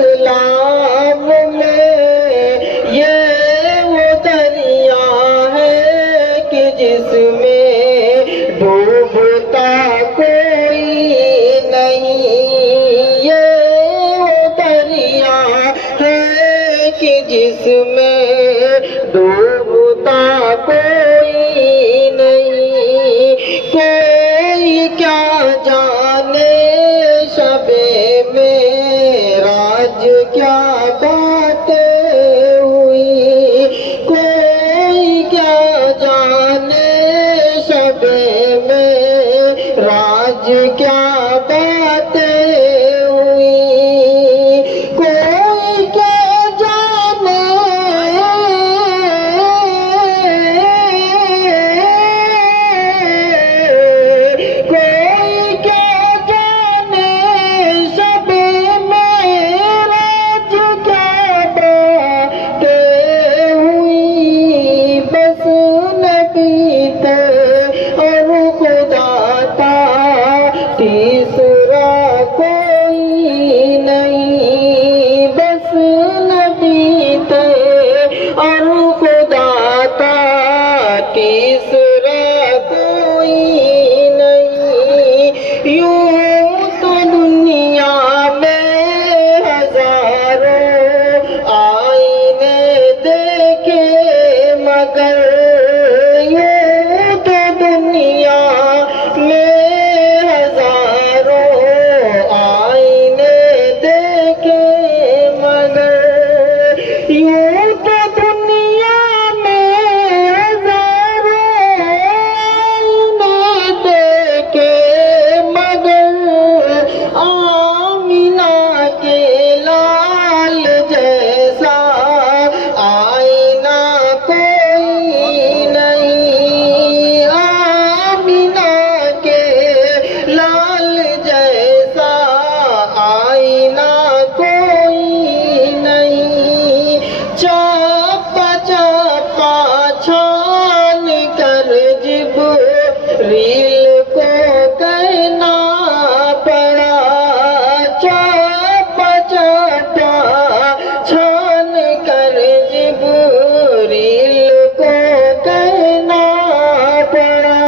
इस्लाम में ये वो दरिया है कि जिसमें डूबता कोई नहीं। ये वो दरिया है कि जिसमें डूबता कोई नहीं। कोई क्या जाने शबे में क्या बातें हुई। कोई क्या जाने शबे में राज क्या बातें हुई। कोई क्या जाने कोई क्या जाने शबे तीसरा कोई नहीं। बस नबी थे और खुदा था, तीसरा कोई नहीं। यूं तो दुनिया में हजारों आईने देखे मगर यूं तो दुनिया में रील को कहना पड़ा। चापा चापा छान कर जिब्रील को कहना पड़ा।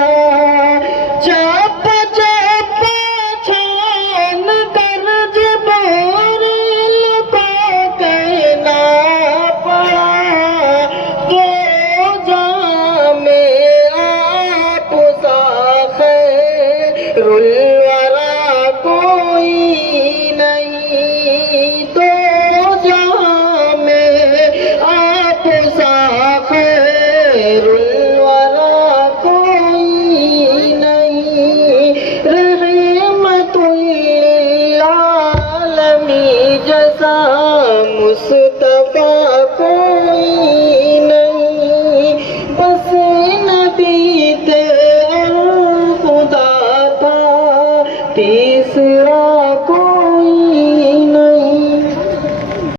चापा चापा छान कर जिब्रील को कहना पड़ा। दो जामे रुलवरा कोई नहीं।